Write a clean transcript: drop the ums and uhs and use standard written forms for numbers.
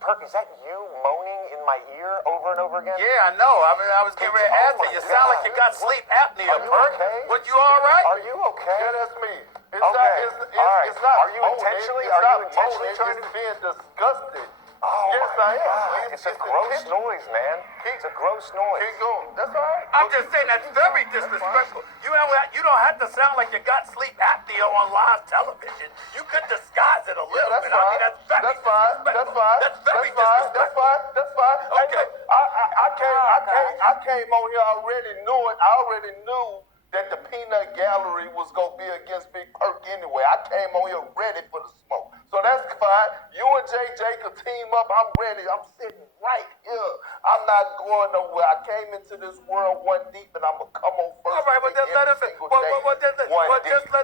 Perk, is that you moaning in my ear over and over again? Yeah, I know. I was getting ready to ask you. You sound like you got sleep apnea, Perk. Okay? But you all right? Are you okay? Yeah, that's me. It's Okay. It's not Are you moaning. intentionally It's trying to... being disgusted. Oh, yes, my I am. God. It's a gross noise, man. It's a gross noise. Keep going. That's all right. I'm just saying that's very disrespectful. You don't have to sound like you got sleep apnea on live television. You could disguise it a little bit. I mean, that's very disrespectful. That's very disrespectful. That's fine. Okay. Hey, I came on here already knowing. I already knew that the peanut gallery was gonna be against Big Perk anyway. I came on here ready for the smoke. So that's fine. You and JJ could team up. I'm ready. I'm sitting right here. I'm not going nowhere. I came into this world one deep and I'm gonna come on first. All right, but just let us. Just let